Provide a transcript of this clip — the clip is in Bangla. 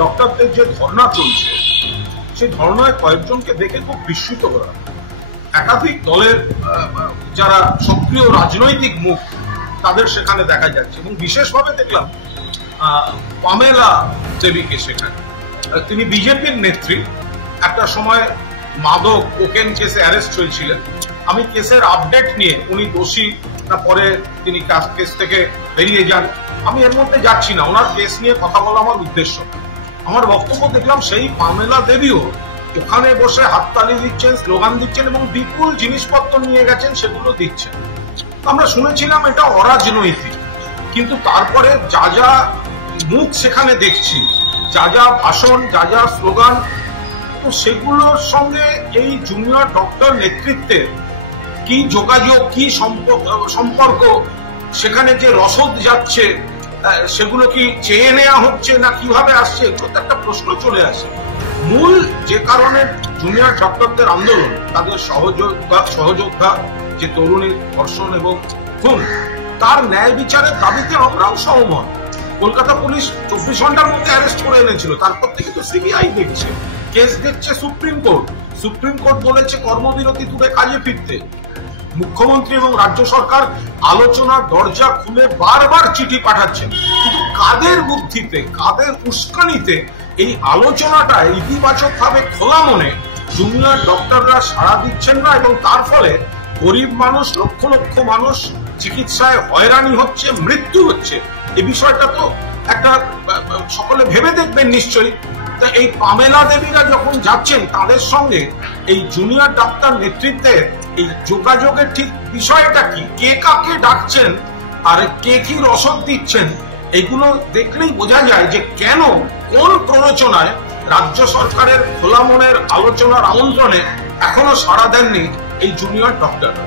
ডক্টরদের যে ধর্ণা চলছে, সেই ধর্ণায় কয়েকজনকে দেখে খুব বিস্মিত করা। একাধিক দলের যারা সক্রিয় রাজনৈতিক মুখ তাদের সেখানে দেখা যাচ্ছে, এবং বিশেষভাবে দেখলাম পামেলা দেবীকে সেখানে। তিনি বিজেপির নেত্রী, একটা সময় মাদক কোকেন কেসে অ্যারেস্ট হয়েছিলেন। আমি কেসের আপডেট নিয়ে, উনি দোষী না পরে তিনি কেস থেকে বেরিয়ে যান, আমি এর মধ্যে যাচ্ছি না। ওনার কেস নিয়ে কথা বলা আমার উদ্দেশ্য। আমার বক্তব্য দেখলাম সেই পামেলা দেবীও ওখানে বসে হাততালি দিচ্ছেন, স্লোগান দিচ্ছেন এবং বিপুল জিনিসপত্র নিয়ে গেছেন, সেগুলো দিচ্ছেন। আমরা শুনেছিলাম এটা অরাজনৈতিক, কিন্তু তারপরে যা যা মুখ সেখানে দেখছি, যা যা ভাষণ, যা যা স্লোগান, তো সেগুলোর সঙ্গে এই জুনিয়র ডক্টর নেতৃত্বের কি যোগাযোগ, কি সম্পর্ক, সেখানে যে রসদ যাচ্ছে সেগুলো কি চেয়ে নেওয়া হচ্ছে না কিভাবে আসছে, একটা প্রশ্ন চলে আসে। মূল যে কারণে জুনিয়র ডক্টরদের আন্দোলন, তাদের সহযোদ্ধা যে তরুণীর ধর্ষণ এবং খুন, তার ন্যায় বিচারের দাবিতে আমরাও সহমত। কলকাতা পুলিশ 24 ঘন্টার মধ্যে অ্যারেস্ট করে এনেছিল, তারপর থেকে তো সিবিআই দেখছে, কেস দেখছে সুপ্রিম কোর্ট। সুপ্রিম কোর্ট বলেছে কর্মবিরতি তুলে কাজে ফিরতে। মুখ্যমন্ত্রী এবং রাজ্য সরকার আলোচনার দরজা খুলে বারবার চিঠি পাঠাচ্ছেন, কিন্তু কাদের বুদ্ধিতে, কাদের উস্কানিতে এই আলোচনাটা ইতিবাচক ভাবে খোলা মনে জুনিয়র ডক্টররা সাড়া দিচ্ছেন না, এবং তার ফলে গরিব মানুষ, লক্ষ লক্ষ মানুষ চিকিৎসায় হয়রানি হচ্ছে, মৃত্যু হচ্ছে। এই বিষয়টা তো একটা সকলে ভেবে দেখবেন নিশ্চয়ই। তা এই পামেলা দেবীরা যখন যাচ্ছেন, তাদের সঙ্গে এই জুনিয়র ডাক্তার নেতৃত্বের এই যোগাযোগের ঠিক বিষয়টা কি, কে কাকে ডাকছেন আর কে কি রসদ দিচ্ছেন, এগুলো দেখলেই বোঝা যায় যে কেন, কোন প্ররোচনায় রাজ্য সরকারের খোলা মনের আলোচনার আমন্ত্রণে এখনো সাড়া দেননি এই জুনিয়র ডক্টররা।